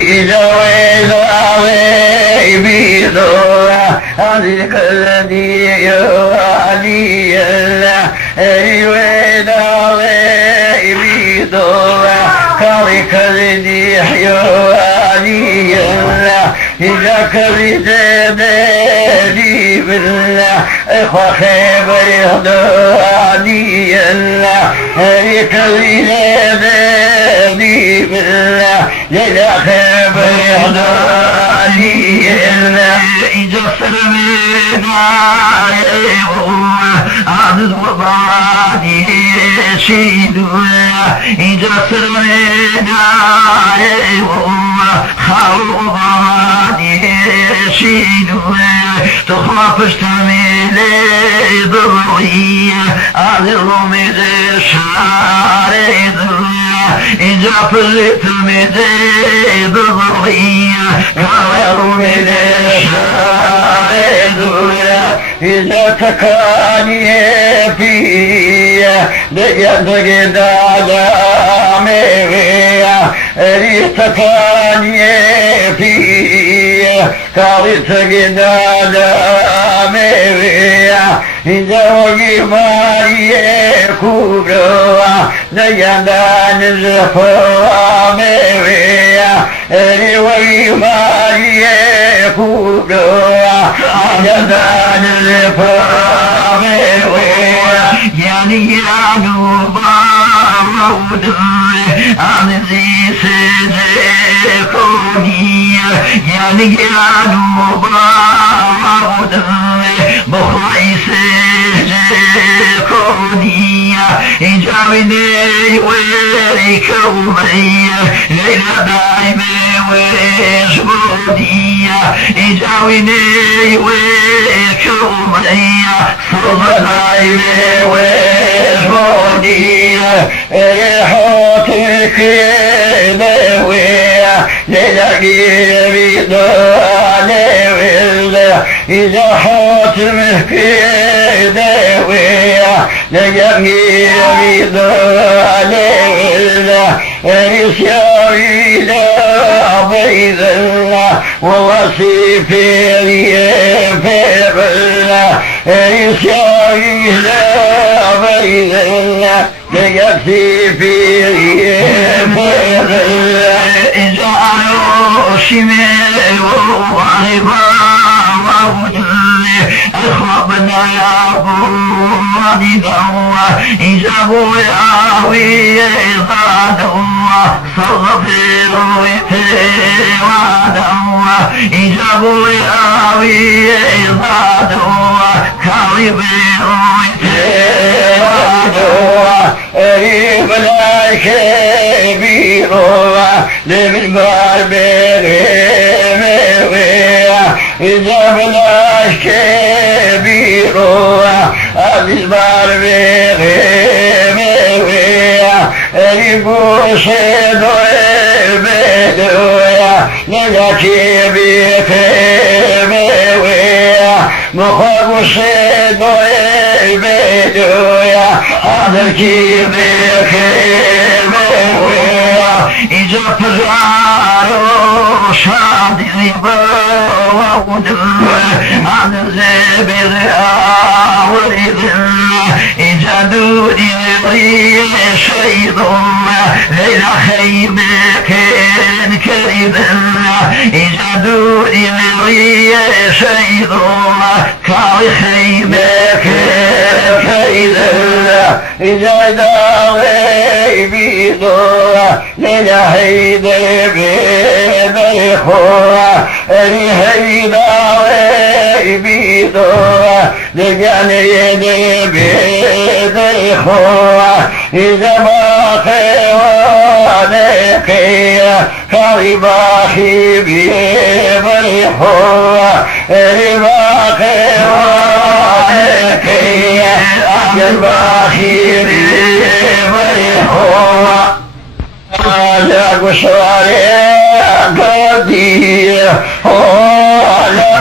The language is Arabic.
إذا ويضاوي بيضوع هذيك الذي يوالي الله ويضاوي بيضوع هذيك الذي يوالي الله إذا كبد بالي بالله إخوة خيبر يهداني الله هذيك الذي بالي بالله إذا خيبر يهداني الله إذا سلمي معي عبد وضعني شيدويا إذا سلمي معي وضعني شيدويا تخلف اشتميلي ضرورية على الرومي شعري ضرورية إذا فلت الميدي ضرورية على الرومي شعري ضرورية إذا تكاني فيا لجدك دعامي إذا تكاني فيا كارثك دعامي إذا وجمالي كوروا لجدان الزفامي إذا وجمالي كوروا لجدان الزفامي يعني يا نوبا مودي عن ذي سيكوني يعني يا نوبا مودي بخلي سيكوني إجابني ويكوني ليلة دائمة وشبودي إجابني ويكوني صبح دائمة وشبودي ريحتك لوية للاقي بيضاني إذا حاتمك لوية للاقي بيضاني رسياري لا بيض الله ووصيفي ليفر الله رسياري لا بيض الله ليكفي في ليفر الله إذا أنا شمال وعبا أخبنا يا بوادي دوا إذا هو يعوي غادوا صغفر ويتوادوا إذا هو يعوي غادوا كارب ويتوادوا ريب لا كبير لمن باربرهم إذا بلاش كبير أبيض بغيم ريبوش دوي بدويا نجاكي بخيم مخبوش دوي بدويا أدركي بخيم إذا فزعروا شادي أنا زبر أولد إذا دوني ضيء شيطان ليلة خيمك كريم إذا دوني ضيء شيطان كاري خيمك كريم إذا داوي بيضا ليلة هيدا بيخوة هيدا بيضا لجاني يدي بيخوة إذا ما خيوانك كارباخي بيخوة إذا خيوانك كارباخي بيخوة على قصاري قدير على